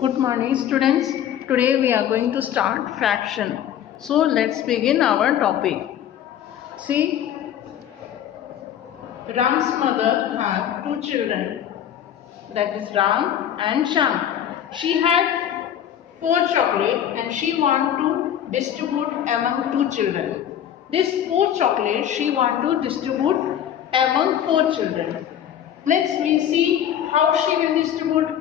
Good morning students. Today we are going to start fraction. So let's begin our topic. See, Ram's mother had two children, that is Ram and Shyam. She had 4 chocolates and she wanted to distribute among 2 children. This 4 chocolates she wanted to distribute among 4 children. Let's see how she will distribute.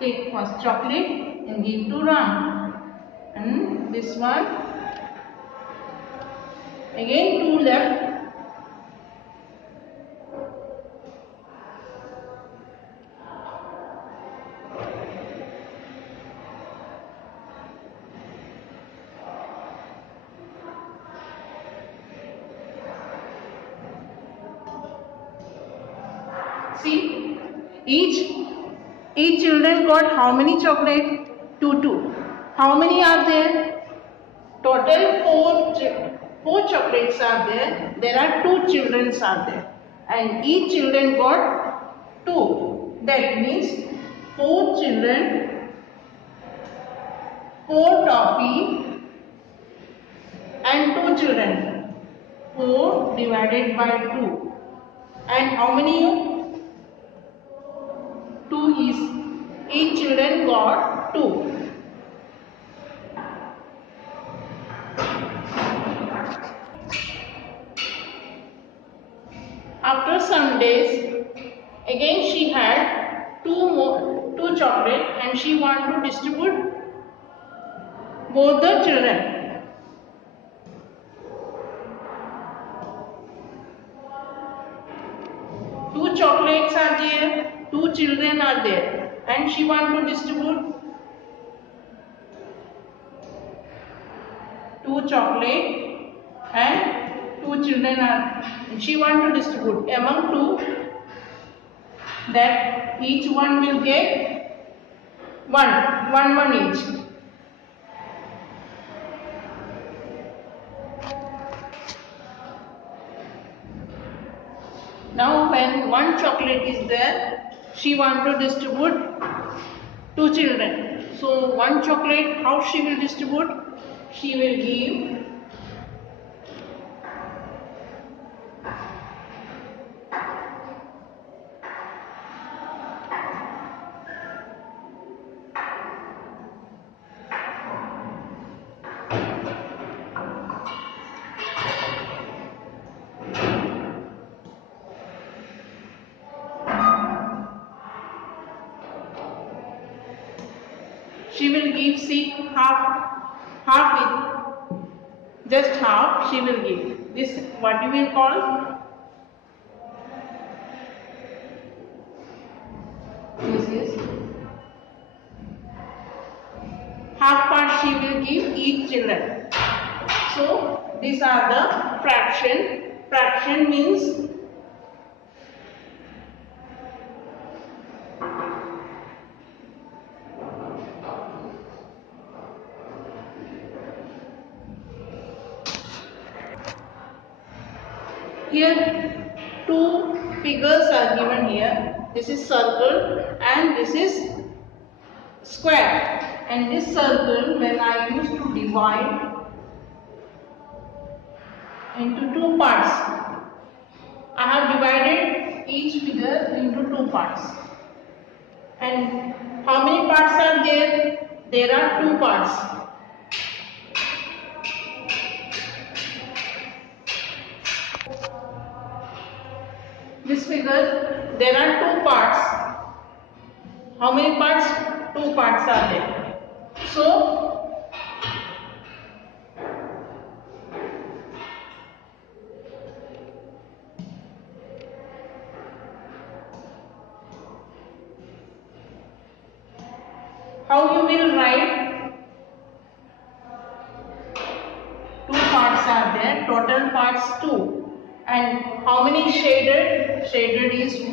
Take first chocolate and give to Ram, and this one again 2 left. See, each children got how many chocolate? 2. How many are there? Total 4 chocolates are there. There are 2 children are there, and each children got 2. That means 4 children, 4 toffee, and 2 children. 4 divided by 2, and how many? 2 is, each children got 2. After some days, again she had 2 chocolate and she wanted to distribute both the children. Two chocolates are there, 2 children are there, and she wants to distribute 2 chocolate and 2 children are, and she wants to distribute among 2, that each one will get one each. Now when 1 chocolate is there, she wants to distribute 2 children. So 1 chocolate, how she will distribute? She will give see half it, just half she will give. This what you will call? This is half part she will give each children. So these are the fraction. Fraction means here 2 figures are given here. This is circle and this is square. And this circle, when I used to divide into 2 parts, I have divided each figure into 2 parts. And how many parts are there? There are 2 parts. This figure, there are 2 parts. How many parts? 2 parts are there. So, how you will write? 2 parts are there, total parts 2. And how many shaded? Shaded is 1.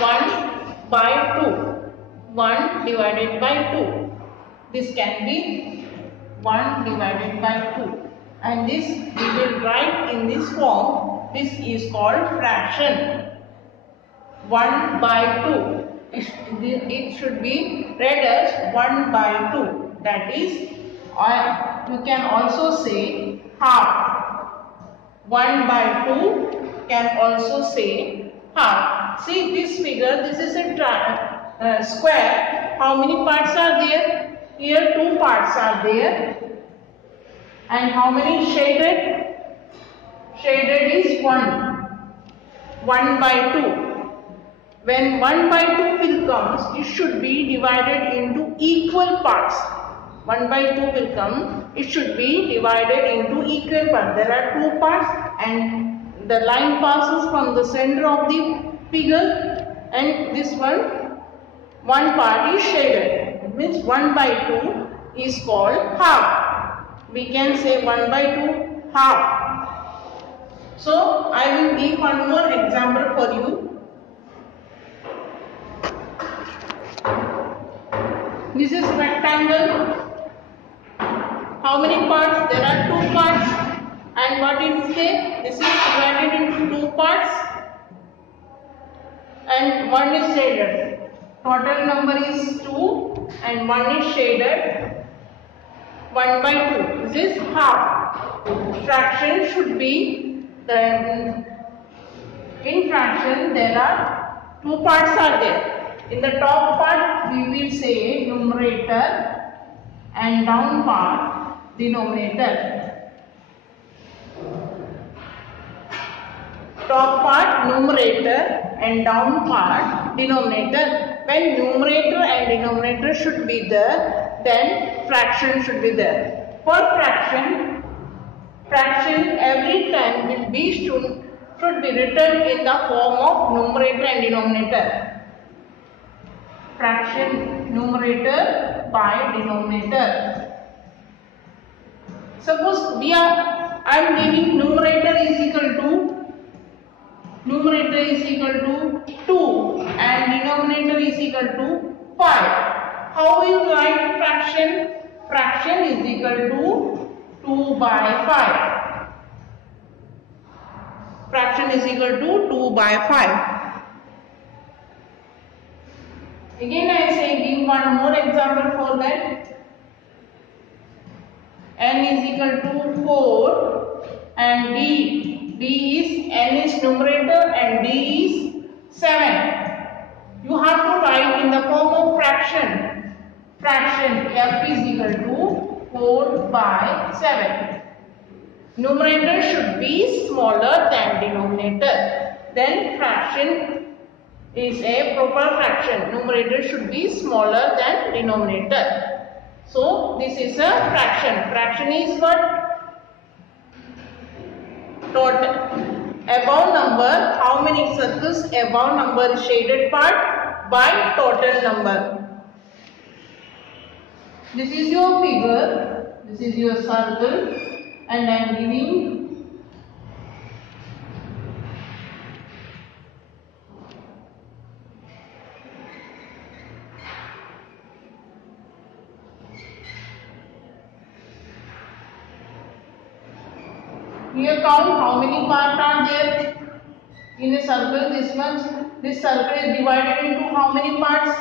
1 by 2. 1 divided by 2. This can be 1 divided by 2. And this we will write in this form. This is called fraction. 1 by 2. it should be read as 1 by 2. That is, or you can also say half. 1 by 2 can also say half. See this figure, this is a square. How many parts are there? Here 2 parts are there. And how many shaded? Shaded is 1. 1 by 2. When 1 by 2 will come, it should be divided into equal parts. 1 by 2 will come, it should be divided into equal parts. There are 2 parts and the line passes from the center of the figure, and this one part is shaded. It means 1 by 2 is called half. We can say 1 by 2 half. So I will give one more example for you. This is rectangle. How many parts? There are 2 parts. And what is there? This is divided into 2 parts. And 1 is shaded. Total number is 2 and 1 is shaded. 1 by 2. This is half. Fraction should be, in fraction there are 2 parts are there. In the top part we will say numerator and down part denominator. Top part numerator and down part denominator. When numerator and denominator should be there, then fraction should be there. For fraction every time should be written in the form of numerator and denominator. Fraction numerator by denominator. Suppose I am giving numerator is equal to 2 and denominator is equal to 5. How will you write fraction? Fraction is equal to 2 by 5. Fraction is equal to 2 by 5. Again I say give one more example for that. N is equal to 4 and n is numerator and d is 7. You have to write in the form of fraction. Fraction f is equal to 4 by 7. Numerator should be smaller than denominator. Then fraction is a proper fraction. Numerator should be smaller than denominator. So this is a fraction. Fraction is what? Total. Above number, how many circles above number is shaded part by total number. This is your figure. This is your circle, and I am giving here count how many parts are there in a circle. This circle is divided into how many parts?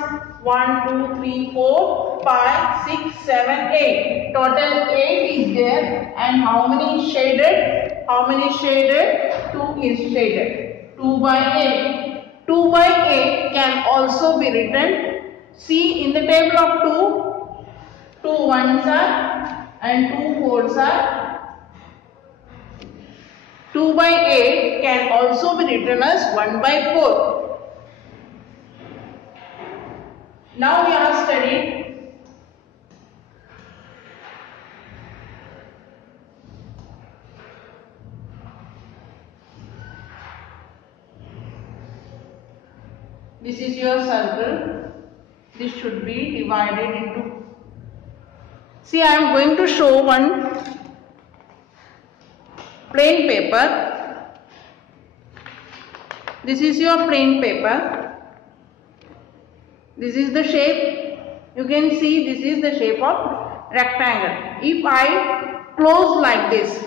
1, 2, 3, 4, 5, 6, 7, 8. Total 8 is there. And how many is shaded? How many is shaded? 2 is shaded. 2 by 8. 2 by 8 can also be written. See in the table of 2, 2 ones are and 2 fours are. 2 by 8 can also be written as 1 by 4. Now we have studied this is your circle. This should be divided into. See, I am going to show one plain paper. This is your plain paper. This is the shape. You can see this is the shape of rectangle. If I close like this,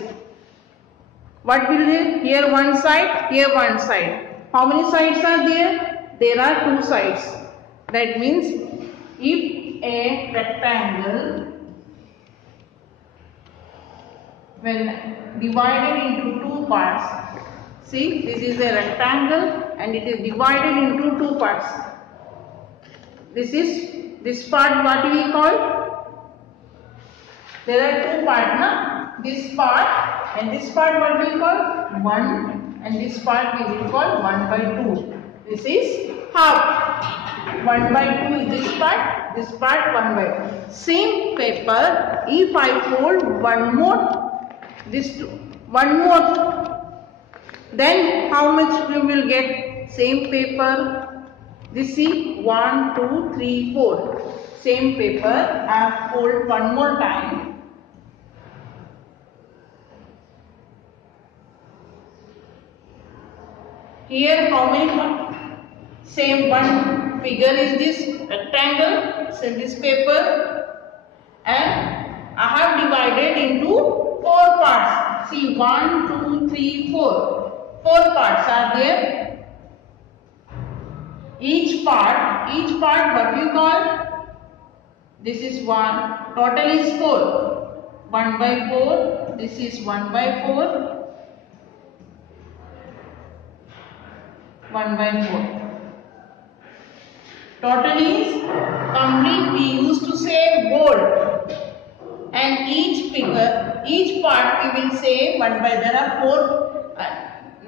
what will be? Here one side, here one side. How many sides are there? There are 2 sides. That means if a rectangle, when divided into two parts, see, this is a rectangle and it is divided into two parts. This part what we call? There are two parts, na? This part and this part what we call? 1, and this part we will call 1 by 2. This is half. 1 by 2 is this part 1 by 2. Same paper, if I fold one more, then how much we will get? Same paper. This is 1, 2, 3, 4. Same paper, I have fold one more time. Here how many? Same one figure is this rectangle, so this paper, and I have divided into 4 parts. See, 1, 2, 3, 4. 4 parts are there. Each part what we call? This is 1. Total is 4. 1 by 4. This is 1 by 4. 1 by 4. Total is complete. We used to say bold, and each figure, each part we will say 1 by.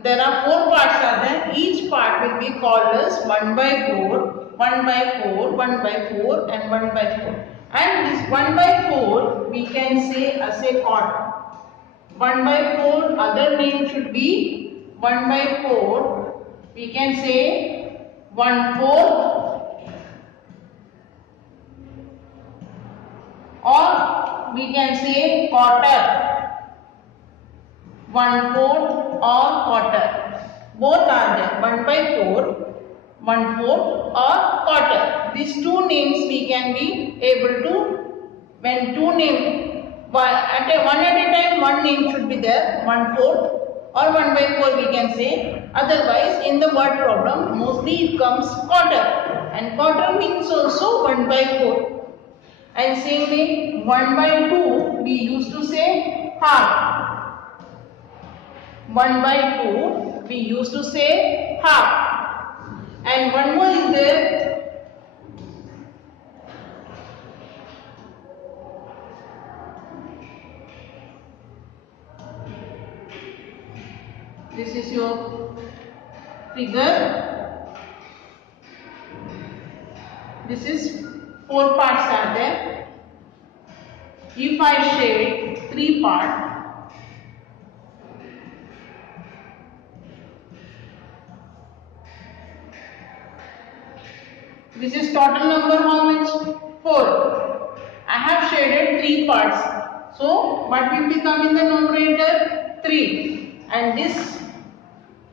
There are 4 parts are there. Each part will be called as 1 by 4, 1 by 4, 1 by 4, and 1 by 4. And this 1 by 4 we can say as a quarter. 1 by 4 other name should be 1 by 4. We can say 1/4, or we can say quarter. 1/4 or quarter. Both are there. 1 by 4, 1/4 or quarter. These two names we can be able to, when two names, one at a time, one name should be there. 1/4 or 1 by 4 we can say. Otherwise, in the word problem, mostly it comes quarter, and quarter means also 1 by 4. And same way, 1 by 2 we used to say half. 1 by 2 we used to say half. And one more is there. This is your figure. This is 4 parts are there. If I shade 3 parts, this is total number how much? 4. I have shaded 3 parts. So what will become in the numerator? 3. And this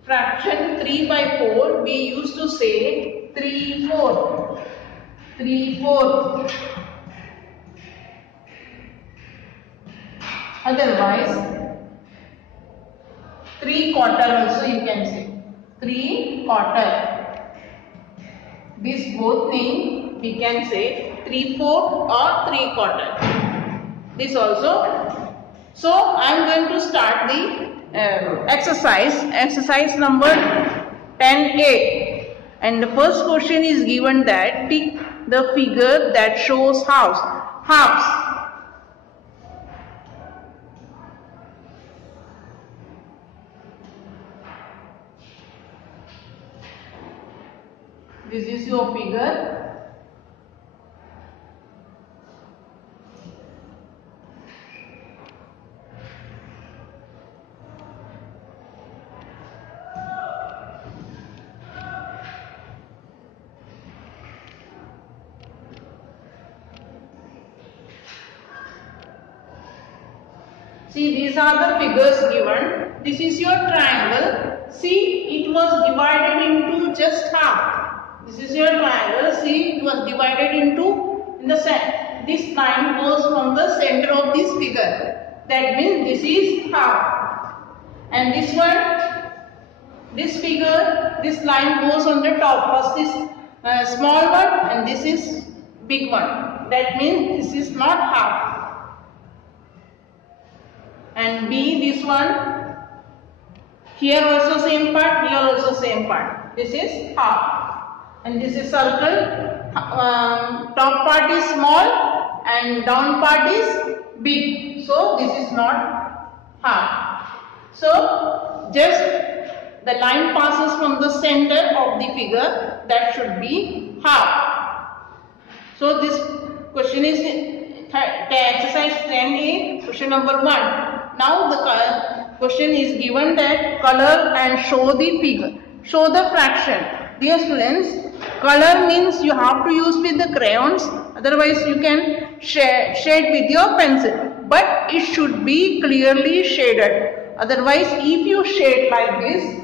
fraction 3 by 4 we used to say 3/4. 3/4. Otherwise 3/4 also you can say. 3/4. This both thing we can say 3/4 or 3/4. This also. So I am going to start the exercise number 10A, and the first question is given that pick the figure that shows halves. This is your figure. See, these are the figures given. This is your triangle. See, it was divided into just half. This is your triangle. See, it was divided into the center. This line goes from the center of this figure. That means this is half. And this one, this figure, this line goes on the top. First this small one and this is big one. That means this is not half. And B, this one, here also same part, here also same part. This is half. And this is circle. Top part is small and down part is big. So this is not half. So just the line passes from the center of the figure, that should be half. So this question is exercise 10A, question number 1. Now the question is given that color and show the figure, show the fraction. Dear students, color means you have to use with the crayons, otherwise you can shade with your pencil, but it should be clearly shaded. Otherwise, if you shade like this,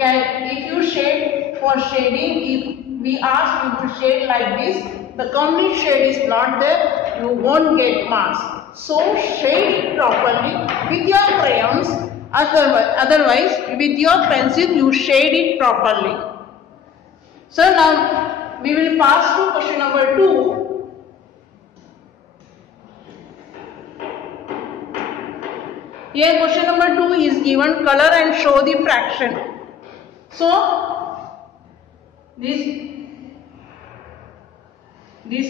if you shade for shading, if we ask you to shade like this, the complete shade is not there, you won't get marks. So shade it properly with your crayons, otherwise with your pencil you shade it properly. So now we will pass to question number 2. Here question number 2 is given color and show the fraction. So these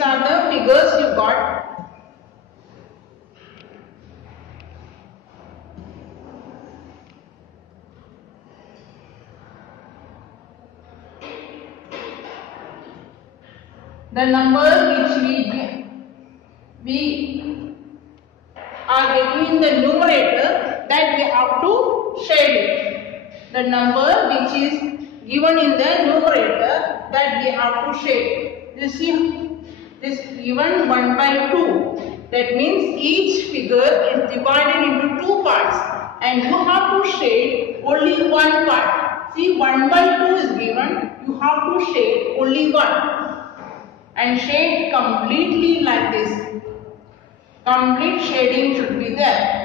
are the figures you got. The number which we are getting in the numerator, that we have to shade it. The number which is given in the numerator, that we have to shade. You see, this given 1 by 2. That means each figure is divided into 2 parts and you have to shade only one part. See, 1 by 2 is given, you have to shade only one. And shade completely like this. Complete shading should be there.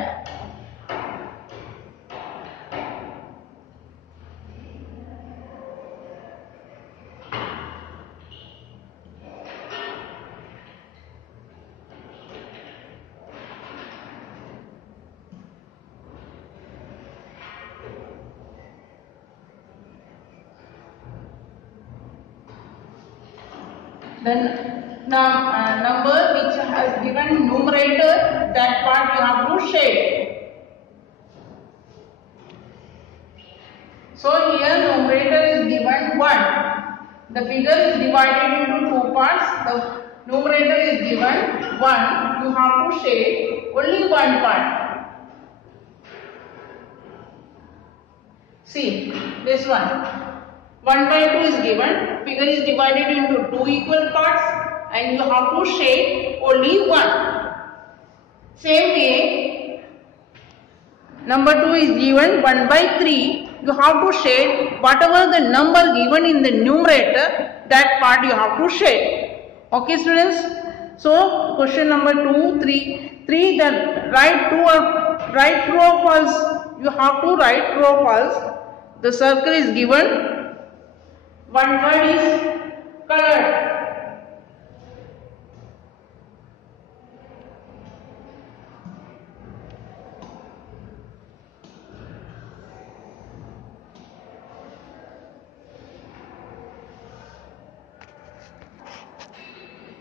Then number which has given numerator, that part you have to shade. So here numerator is given 1. The figure is divided into 2 parts. The numerator is given 1. You have to shade only one part. See this one. 1 by 2 is given, figure is divided into 2 equal parts and you have to shade only one. Same way, number 2 is given 1 by 3, you have to shade whatever the number given in the numerator, that part you have to shade. Okay students, so question number 2, 3, the write true or false, you have to write true or false. The circle is given. 1/3 is colored.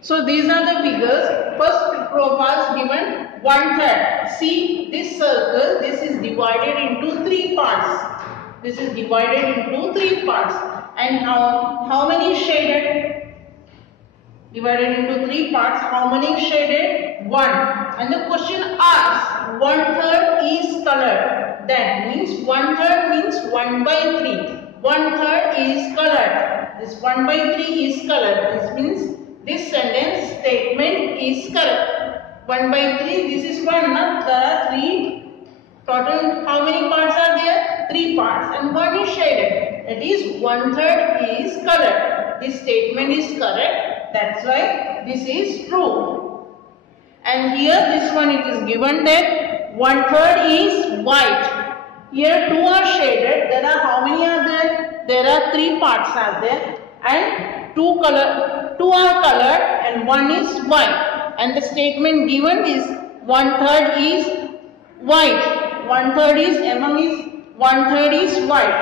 So these are the figures. First profiles given 1/3. See this circle, this is divided into 3 parts. This is divided into 3 parts. And how many shaded? Divided into 3 parts. How many shaded? 1. And the question asks 1/3 is colored. That means 1/3 means 1 by 3. 1/3 is colored. This 1 by 3 is colored. This means this sentence statement is correct. 1 by 3, this is 1. Now there are 3. Total how many parts are there? 3 parts and 1 is shaded. That is 1/3 is colored. This statement is correct. That's why this is true. And here this one it is given that 1/3 is white. Here 2 are shaded. There are how many are there? There are 3 parts are there. and two are colored and one is white, and the statement given is 1/3 is white, 1/3 is among is 1/3 is white,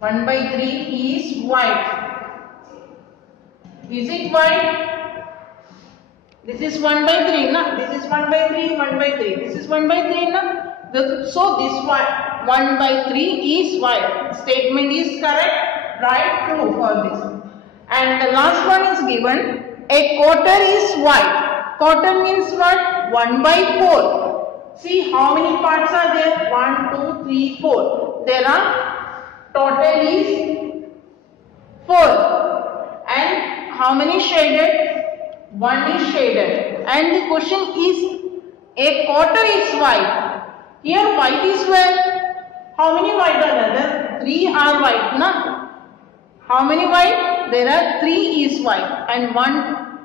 1/3 is white. Is it white? This is 1/3 na, this is 1/3, 1/3, this is 1/3 na. So this 1/3 is white. Statement is correct. Write true for this. And the last one is given, a quarter is white. Quarter means what? 1/4. See how many parts are there? 1, 2, 3, 4. There are total is 4. And how many shaded? 1 is shaded. And the question is, a quarter is white. Here white is where? How many white are there? 3 are white, na? How many white? There are 3 is white and 1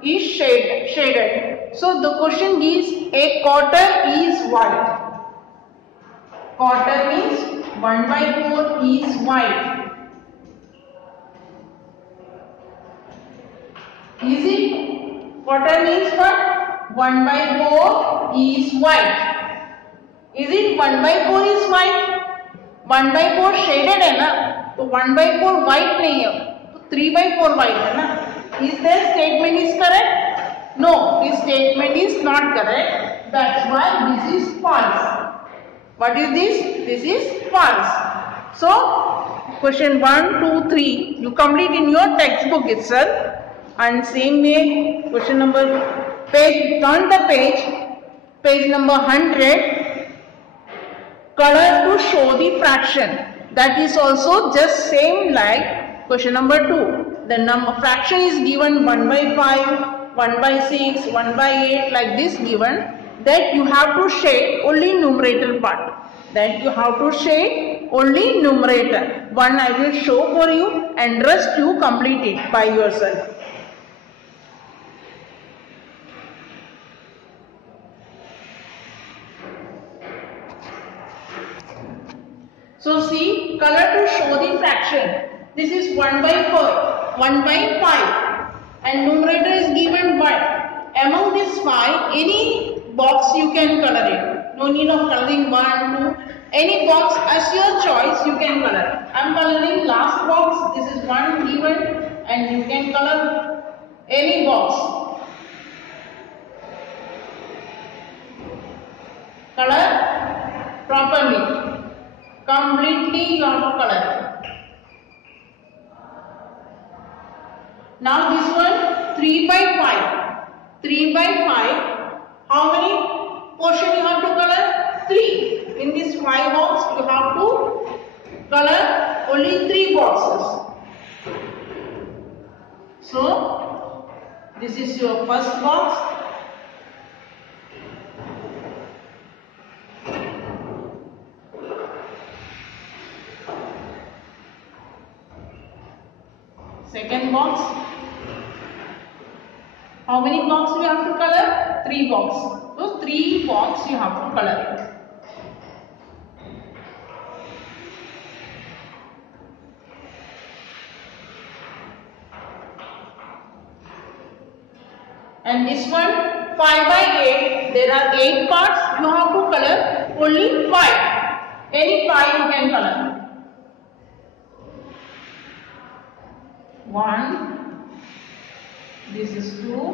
is shaded. So the question is, a quarter is white. Quarter means 1/4 is white. Is it? Quarter means what? 1/4 is white. Is it 1/4 is white? 1/4 shaded है ना, तो 1/4 white नहीं है, तो 3/4 white है ना. Is the statement is correct? No, this statement is not correct. That's why this is false. What is this? This is false. So question 1, 2, 3 you complete in your textbook itself. And same way, question number, page, turn the page number 100, color to show the fraction. That is also just same like question number 2. The fraction is given 1/5, 1/6, 1/8 like this given. That you have to shade only numerator part. That you have to shade only numerator. One I will show for you and rest you complete it by yourself. So see, color to show the fraction. This is 1/4, 1/5 and numerator is given 1. Among these 5, any box you can color it. No need of coloring 1, 2. Any box as your choice you can color. I am coloring last box. This is 1 given and you can color any box. Color properly. Completely you have to color. Now this one 3/5. 3/5. How many portion you have to color? 3. In this 5 box you have to color only 3 boxes. So this is your first box. Second box. How many box you have to color? 3 box. So 3 box you have to color it. And this one 5/8. There are 8 parts. You have to color only 5. Any 5 you can color. 1, this is 2,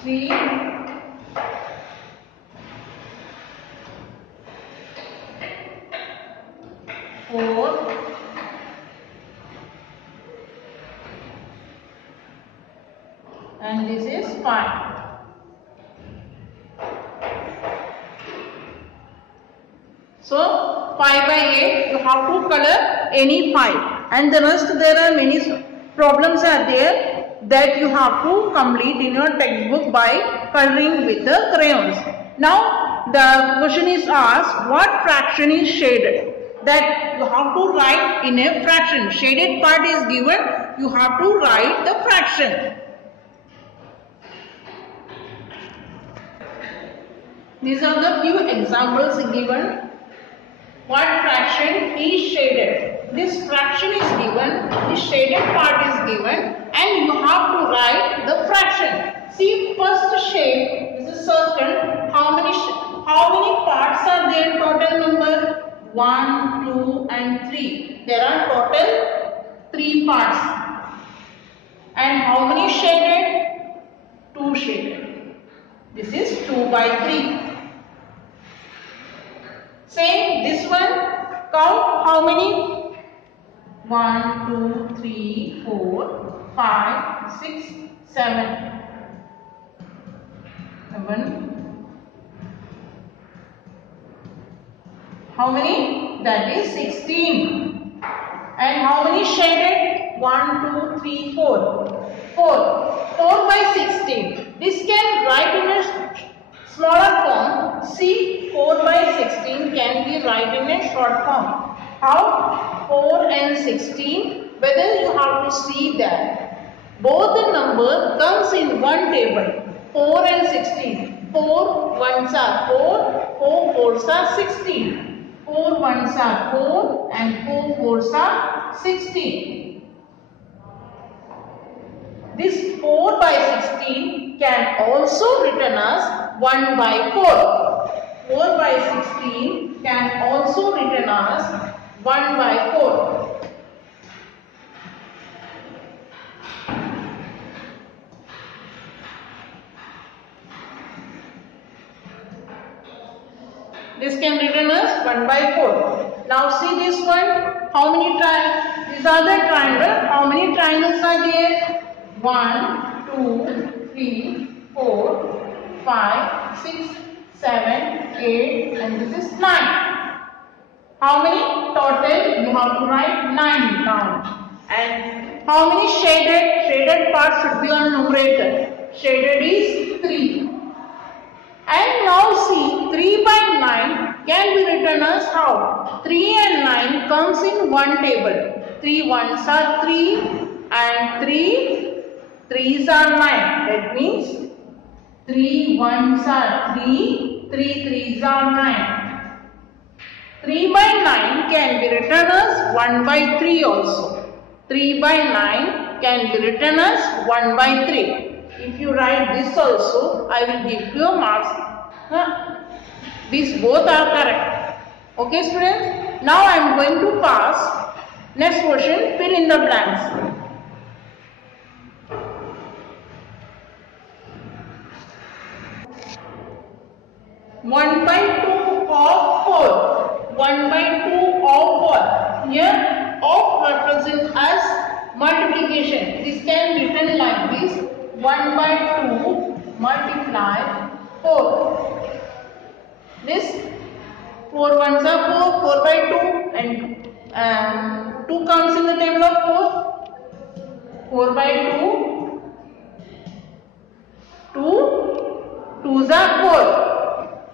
3, 4, and this is 5. So 5/8 you have to color any 5, and the rest there are many problems are there that you have to complete in your textbook by coloring with the crayons. Now the question is asked, what fraction is shaded? That you have to write in a fraction. Shaded part is given, you have to write the fraction. These are the few examples given. What fraction is shaded. This fraction is given, the shaded part is given, and you have to write the fraction. See, first shade is a circle. How many parts are there? Total number 1, 2 and 3. There are total 3 parts. And how many shaded? 2 shaded. This is 2 by 3. Same this one. Count how many? 1, 2, 3, 4, 5, 6, 7. 7. How many? That is 16. And how many shaded? 1, 2, 3, 4. 4. 4 by 16. This can write in a smaller form. See, 4 by 16 can be write in a short form. How? 4 and 16. Whether you have to see that both the number comes in one table. 4 and 16. 4 ones are 4. 4 fours are 16. 4 ones are 4 and 4 fours are 16. This 4 by 16 can also written as 1 by 4. 4 by 16 can also written as 1 by 4. This can be written as 1 by 4. Now see this one. How many triangles? These are the triangle. How many triangles are there? 1, 2, 3, 4, 5, 6, 7, 8 and this is 9. How many total? You have to write 9 down. And how many shaded? Shaded parts should be on numerator. Shaded is 3. And now see, 3 by 9 can be written as how? 3 and 9 comes in one table. 3 ones are 3 and 3 threes are 9. That means 3 ones are 3, 3 threes are 9. 3 by 9 can be written as 1 by 3 also. 3 by 9 can be written as 1 by 3. If you write this also, I will give you marks. These both are correct. Okay students? Now I am going to pass. Next question, fill in the blanks. 1 by 2 of 4. 1 by 2 of 4. Here of represents as multiplication. This can be written like this. 1 by 2 multiply 4. This 4 ones are 4, 4 by 2 and 2 comes in the table of 4. 4 by 2, 2, 2s are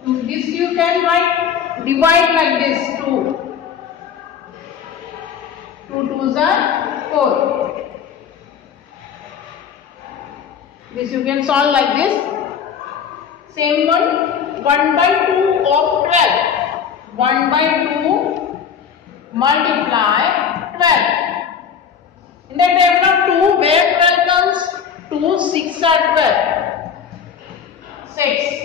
4. This you can write, divide like this 2. 2 2s are 4. This you can solve like this. Same one, 1 by 2 of 12. 1 by 2 multiply 12. In the table of 2, where 12 comes? 2 6 are 12. 6.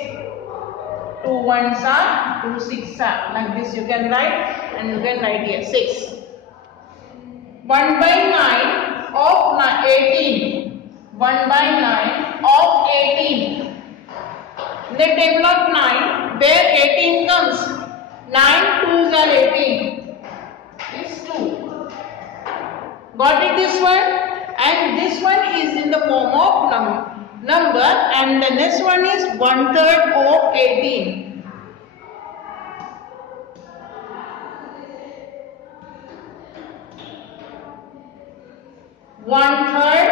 2 ones are 2 6 are. Like this you can write and you can write here 6. 1 by 9 of 18. 1 by 9 of 18. In the table of 9, where 18 comes? 9 2s are 18. This 2. Got it this one? And this one is in the form of number and the next one is 1/3 of 18. One-third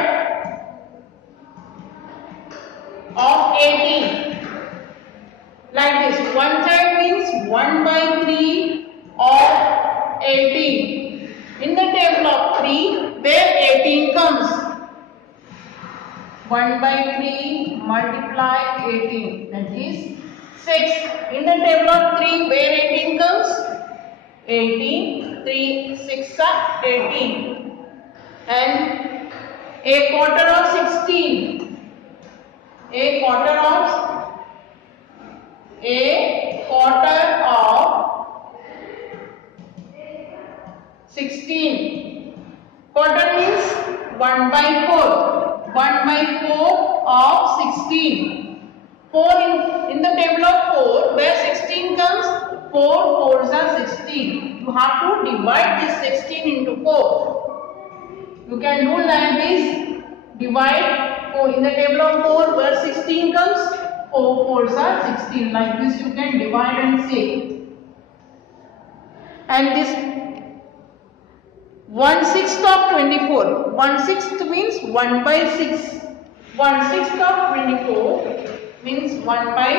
of 18. Like this, 1/3 means 1 by 3 of 18. In the table of 3, where 18 comes? 1 by 3 multiply 18, that is 6. In the table of 3, where 18 comes? 18 3 6 are 18. And a quarter of 16. A quarter of 16. Quarter means 1 by 4. 1 by 4 of 16. 4 in the table of 4, where 16 comes, 4 4s are 16. You have to divide this 16 into 4. You can do like this. Divide 4 in the table of 4, where 16 comes, 4 4s are 16. Like this you can divide and say. And this 1/6 of 24. 1/6 means 1 by 6. 1/6 of 24 means 1 by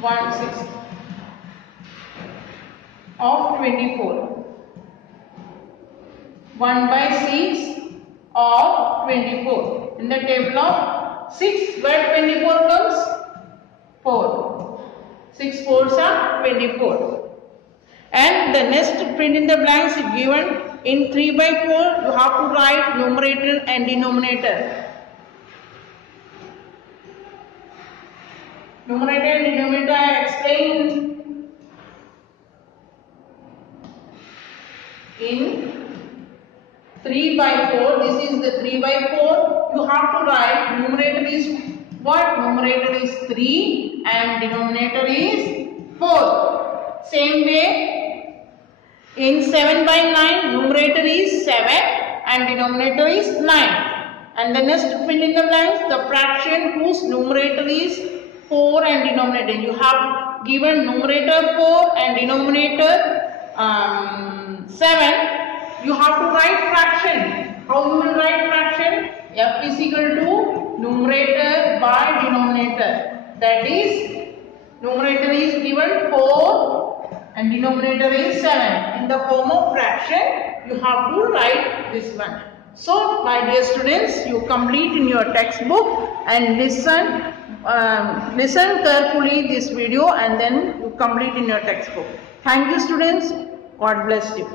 1/6 of 24. 1 by 6 of 24. In the table of 6, where 24 comes? 4. 6 4s are 24. And the next print in the blanks is given in 3 by 4. You have to write numerator and denominator. Numerator and denominator I explained in 3 by 4. This is the 3 by 4. You have to write numerator is what? Numerator is 3 and denominator is 4. Same way, in 7 by 9, numerator is 7 and denominator is 9. And the next fill in the blanks, the fraction whose numerator is 4 and denominator. You have given numerator 4 and denominator 7. You have to write fraction. How you will write fraction? F is equal to numerator by denominator. That is, numerator is given 4 and denominator is 7. In the form of fraction, you have to write this one. So, my dear students, you complete in your textbook and listen carefully this video, and then you complete in your textbook. Thank you, students. God bless you.